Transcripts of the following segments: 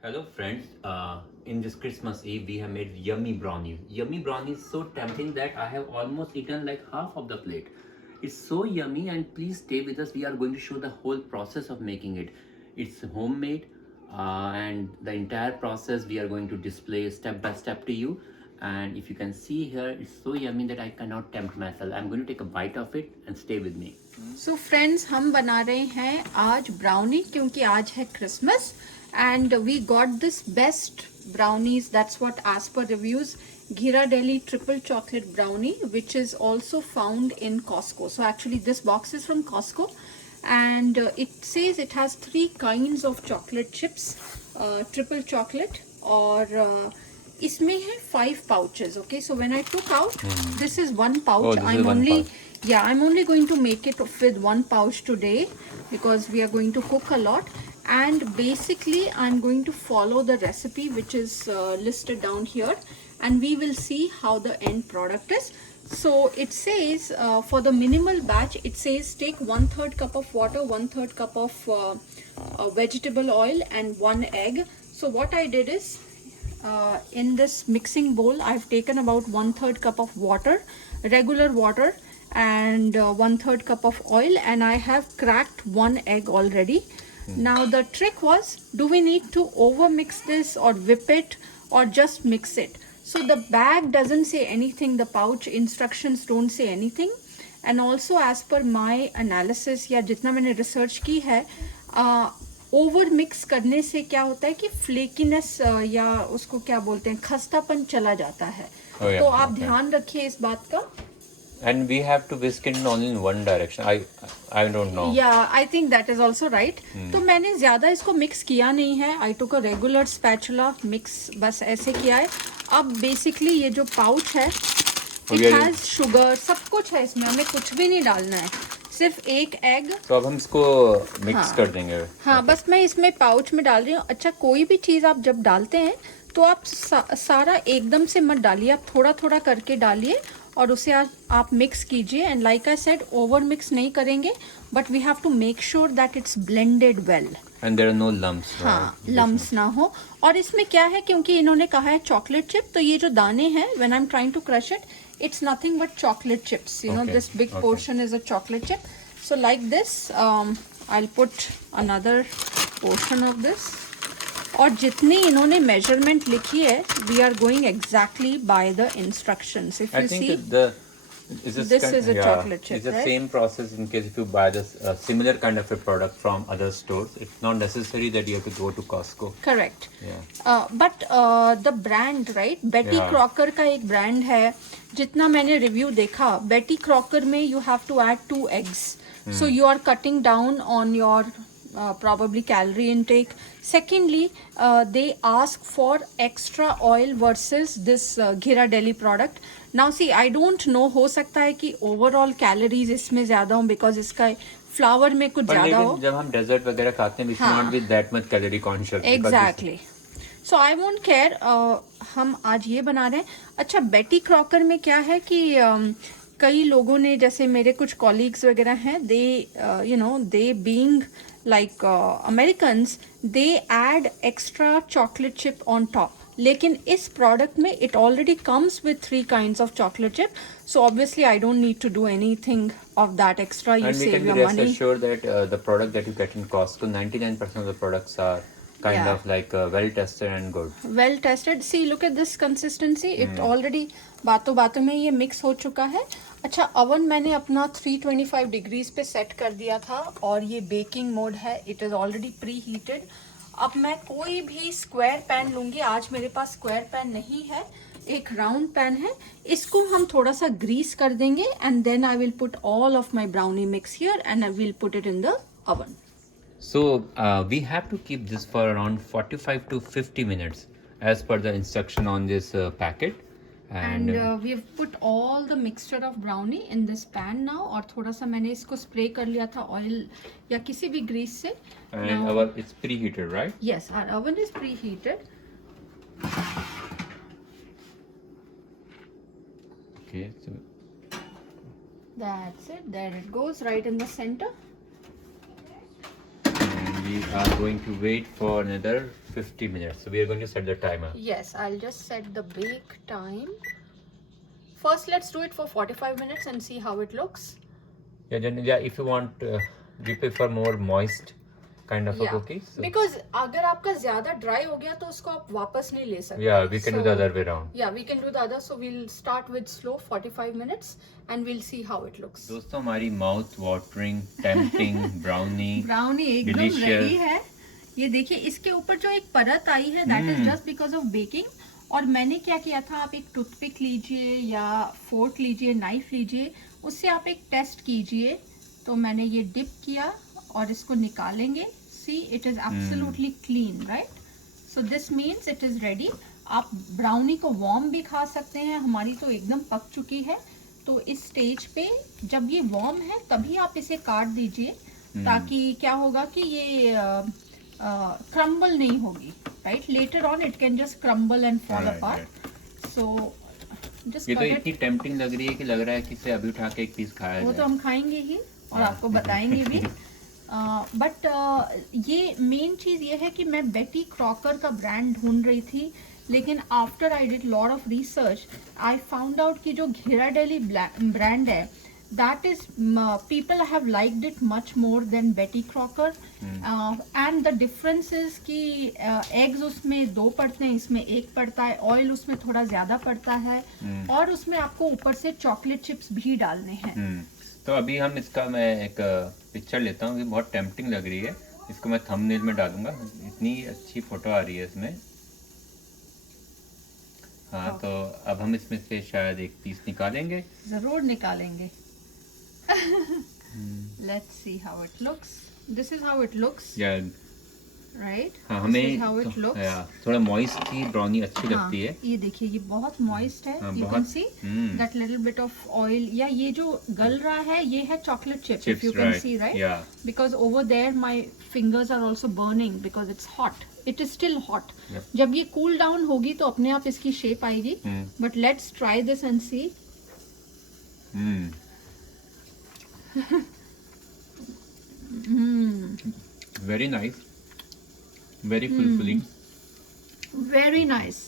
Hello friends, in this Christmas Eve we have made yummy brownies. Yummy brownies so tempting that I have almost eaten like half of the plate. It's so yummy and please stay with us. We are going to show the whole process of making it. It's homemade and the entire process we are going to display step by step to you. And if you can see here, it's so yummy that I cannot tempt myself. I'm going to take a bite of it and stay with me. So friends हम बना रहे हैं आज brownie क्योंकि आज है Christmas and we got this best brownies that's what as per reviews Ghirardelli triple chocolate brownie which is also found in Costco. So actually this box is from Costco and it says it has 3 kinds of chocolate chips, triple chocolate और इसमें है 5 pouches. Okay, so when I took out this is one pouch. Oh, this is one pouch. Yeah, I'm only going to make it with one pouch today because we are going to cook a lot, and basically I'm going to follow the recipe which is listed down here and we will see how the end product is. So it says for the minimal batch it says take 1/3 cup of water, 1/3 cup of vegetable oil and 1 egg. So what I did is in this mixing bowl I've taken about 1/3 cup of water, regular water, and 1/3 cup of oil, and I have cracked 1 egg already. Now the trick was, do we need to over mix this or whip it or just mix it? So the bag doesn't say anything, the pouch instructions don't say anything, and also as per my analysis या जितना मैंने research की है, over mix करने से क्या होता है कि फ्लेकीनेस या उसको क्या बोलते हैं खस्तापन चला जाता है. तो आप ध्यान रखिए इस बात का. And we have to whisk it only in one direction. I don't know. Yeah, I think that is also right. तो मैंने ज़्यादा इसको मिक्स किया नहीं है. I took a regular spatula mix, बस ऐसे किया है. अब basically ये जो pouch है, it has sugar, सब कुछ है इसमें, हमें कुछ भी नहीं डालना है, सिर्फ एक एग. तो अब हम इसको मिक्स कर देंगे. हाँ, बस मैं इसमें पाउच में डाल रही हूँ. अच्छा, कोई भी चीज़ आप जब डालते हैं तो आप सारा एकदम से मत डालिए, आप थोड़ा थोड़ा करके डालिए और उसे आप मिक्स कीजिए. And like I said, over mix नहीं करेंगे, but we have to make sure that it's blended well and there are no lumps. हाँ, लम्प्स ना हो. और इसमें क्या है, क्योंकि इन्होंने कहा है चॉकलेट चिप, तो ये जो दाने हैं, when I am trying to crush it, it's nothing but chocolate chips, you know. This big portion is a chocolate chip. So like this, I'll put another portion of this. और जितनी इन्होंने measurement लिखी है, we are going exactly by the instructions. If you see, this is a chocolate chip, it's the right? same process in case if you buy this similar kind of a product from other stores. It's not necessary that you have to go to Costco. Correct. Yeah. But the brand, right? Betty Crocker का एक brand है. जितना मैंने review देखा, Betty Crocker में you have to add 2 eggs. So you are cutting down on your probably calorie intake. Secondly, they ask for extra oil versus this Ghirardelli product. Now see, I don't know, हो सकता है कि overall calories इसमें ज़्यादा हो because इसका flower में कुछ ज़्यादा हो. जब हम डेजर्ट वगैरह खाते हैं, we should not be that much calorie conscious. Exactly. So I won't care. हम आज ये बना रहे हैं. अच्छा, बेटी क्रॉकर में क्या है कि कई लोगों ने, जैसे मेरे कुछ कॉलीग्स वगैरह हैं, they being like Americans, they add extra chocolate chip on top. लेकिन इस प्रोडक्ट में it already comes with 3 kinds of chocolate chip, so obviously I don't need to do anything of that extra. You save your money. And we can be rest assured that the product that you get in Costco, 99% of the products are kind of like well tested and good. Well tested. See, look at this consistency. It already बातों बातों में ये mix हो चुका है. अच्छा, oven मैंने अपना 325 डिग्रीज पे सेट कर दिया था और ये बेकिंग मोड है. It is already pre heated. अब मैं कोई भी स्क्वायर पैन लूँगी. आज मेरे पास स्क्वायर पैन नहीं है, एक राउंड पैन है. इसको हम थोड़ा सा ग्रीस कर देंगे and then I will put all of my brownie mix here and I will put it in the oven. So we have to keep this for around 45 to 50 minutes as per the instruction on this packet. And we have put all the mixture of brownie in this pan now. और थोड़ा सा मैंने इसको spray कर लिया था oil या किसी भी ग्रीस से. And it's preheated, right? Yes, our oven is preheated. Okay, so that's it. There it goes, right in the center. and we are going to wait for another 50 minutes. So we are going to set the timer. Yes, I'll just set the bake time. First, let's do it for 45 minutes and see how it looks. Yeah, then, yeah, if you want, we prefer more moist kind of a cookie. So. Because अगर आपका ज़्यादा dry हो गया तो उसको आप वापस नहीं ले सकते. Yeah, we can do the other way around. Yeah, we can do the other. So we'll start with slow 45 minutes and we'll see how it looks. दोस्तों हमारी mouth watering, tempting brownie एकदम delicious. ready है. ये देखिए इसके ऊपर जो एक परत आई है that is just because of baking. और मैंने क्या किया था, आप एक टूथपिक लीजिए या फोर्क लीजिए, नाइफ लीजिए, उससे आप एक टेस्ट कीजिए. तो मैंने ये डिप किया और इसको निकालेंगे. See it is absolutely clean, right? So this means it is ready. आप ब्राउनी को वार्म भी खा सकते हैं. हमारी तो एकदम पक चुकी है. तो इस स्टेज पे जब ये वार्म है तभी आप इसे काट दीजिए, ताकि क्या होगा कि ये क्रम्बल नहीं होगी, right? Later on it can just crumble and fall apart. So just ये तो इतनी टेम्पटिंग लग रही है कि लग रहा है कि इसे अभी उठा के एक पीस खाया वो जाए. तो हम खाएंगे ही और आपको बताएंगे भी. बट ये मेन चीज़ ये है कि मैं बेटी क्रॉकर का ब्रांड ढूंढ रही थी, लेकिन after I did lot of research I found out कि जो घिराडेली ब्रांड है that is people have liked it much more than Betty Crocker. And the difference is कि eggs उसमें 2 पड़ते हैं, इसमें 1 पड़ता है. ऑयल उसमें थोड़ा ज़्यादा पड़ता है और उसमें आपको ऊपर से चॉकलेट चिप्स भी डालने हैं. तो अभी हम इसका मैं एक पिक्चर लेता हूँ. बहुत टेम्पटिंग लग रही है. इसको मैं थंबनेल में डालूंगा. इतनी अच्छी फोटो आ रही है इसमें. हाँ, तो अब हम इसमें से शायद एक पीस निकालेंगे. ज़रूर निकालेंगे. Let's see how it looks. This is how it looks. Yeah. Right? हाँ, This is how it looks. थोड़ा मॉइस्ट की ब्राउनी अच्छी लगती है. ये देखिए ये बहुत मॉइस्ट है. हाँ, You can see that little bit of oil. या ये जो गल रहा है ये है chocolate chips. If you can see, right? Yeah. Because over there my fingers are also burning because it's hot. It is still hot. Yep. जब ये cool down होगी तो अपने आप इसकी shape आएगी. But let's try this and see. Very nice, very fulfilling. Very nice.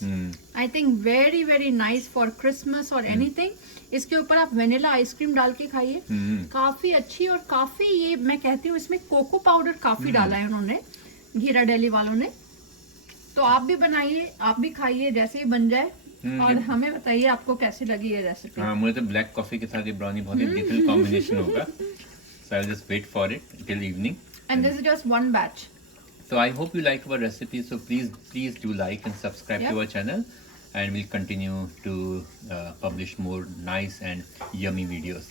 I think very very nice for Christmas or anything. इसके ऊपर आप वेनिला आइसक्रीम डाल के खाइए. काफी अच्छी और काफी, ये मैं कहती हूँ इसमें कोको पाउडर काफी डाला है उन्होंने, घिराडेली वालों ने. तो आप भी बनाइए, आप भी खाइए, जैसे ही बन जाए और हमें बताइए आपको कैसी लगी ये रेसिपी. हाँ, मुझे तो ब्लैक कॉफी के साथ ये ब्राउनी बहुत ही डिफरेंट कॉम्बिनेशन होगा. So I'll just wait for it till evening. And this is just one batch. So I hope you like our recipe. So please do like and subscribe to our channel, and we'll continue to publish more nice and yummy videos.